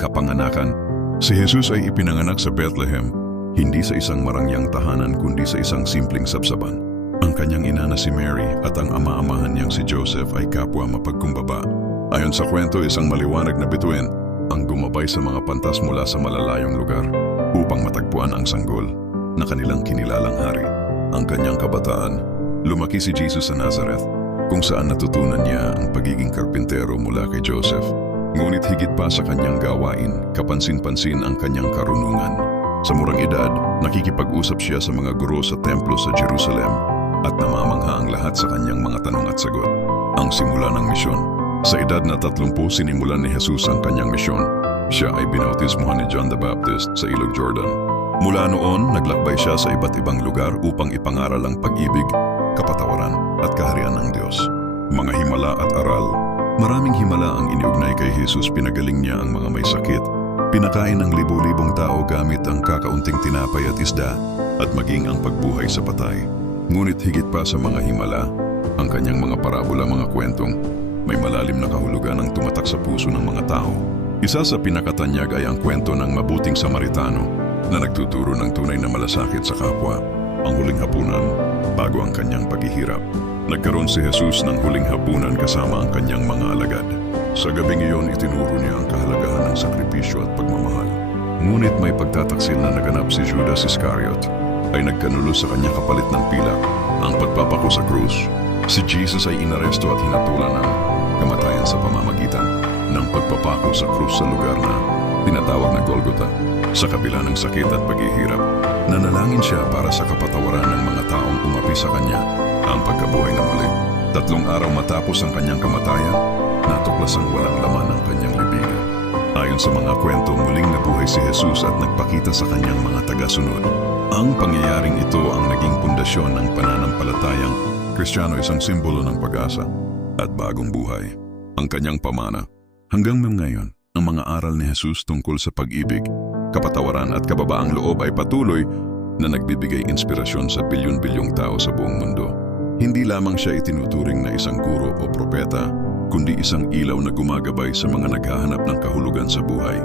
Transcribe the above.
kapanganakan. Si Jesus ay ipinanganak sa Bethlehem, hindi sa isang marangyang tahanan kundi sa isang simpleng sabsaban. Ang kanyang ina na si Mary at ang ama-amahan niyang si Joseph ay kapwa mapagkumbaba. Ayon sa kwento, isang maliwanag na bituin ang gumabay sa mga pantas mula sa malalayong lugar upang matagpuan ang sanggol na kanilang kinilalang hari. Ang kanyang kabataan, lumaki si Jesus sa Nazareth, kung saan natutunan niya ang pagiging karpintero mula kay Joseph. Ngunit higit pa sa kanyang gawain, kapansin-pansin ang kanyang karunungan. Sa murang edad, nakikipag-usap siya sa mga guro sa templo sa Jerusalem at namamangha ang lahat sa kanyang mga tanong at sagot. Ang simula ng misyon. Sa edad na 30, sinimulan ni Jesus ang kanyang misyon. Siya ay binautismuhan ni John the Baptist sa Ilog Jordan. Mula noon, naglakbay siya sa iba't ibang lugar upang ipangaral ang pag-ibig, kapatawaran at kaharian ng Diyos. Mga himala at aral. Maraming himala ang iniugnay kay Jesus, pinagaling niya ang mga may sakit. Pinakain ng libu-libong tao gamit ang kakaunting tinapay at isda at maging ang pagbuhay sa patay. Ngunit higit pa sa mga himala, ang kanyang mga parabola, mga kwentong may malalim na kahulugan ang tumatak sa puso ng mga tao. Isa sa pinakatanyag ay ang kwento ng mabuting Samaritano na nagtuturo ng tunay na malasakit sa kapwa. Ang huling hapunan, bago ang kanyang paghihirap. Nagkaroon si Jesus ng huling hapunan kasama ang kanyang mga alagad. Sa gabing iyon, itinuro niya ang kahalagahan ng sakripisyo at pagmamahal. Ngunit may pagtataksil na naganap si Judas Iscariot ay nagkanulo sa kanyang kapalit ng pilak, ang pagpapako sa krus. Si Jesus ay inaresto at hinatulan ng kamatayan sa pamamagitan ng pagpapako sa krus sa lugar na tinatawag na Golgotha. Sa kabila ng sakit at paghihirap, nanalangin siya para sa kapatawaran ng mga taong umapi sa kanya ang pagkabuhay na muli. 3 araw matapos ang kanyang kamatayan, natuklas ang walang laman ng kanyang libingan. Ayon sa mga kwento, muling nabuhay si Jesus at nagpakita sa kanyang mga tagasunod. Ang pangyayaring ito ang naging pundasyon ng pananampalatayang Kristiyano, isang simbolo ng pag-asa at bagong buhay. Ang kanyang pamana. Hanggang ngayon, ang mga aral ni Jesus tungkol sa pag-ibig, kapatawaran at kababaang loob ay patuloy na nagbibigay inspirasyon sa bilyon-bilyong tao sa buong mundo. Hindi lamang siya itinuturing na isang guro o propeta, kundi isang ilaw na gumagabay sa mga naghahanap ng kahulugan sa buhay.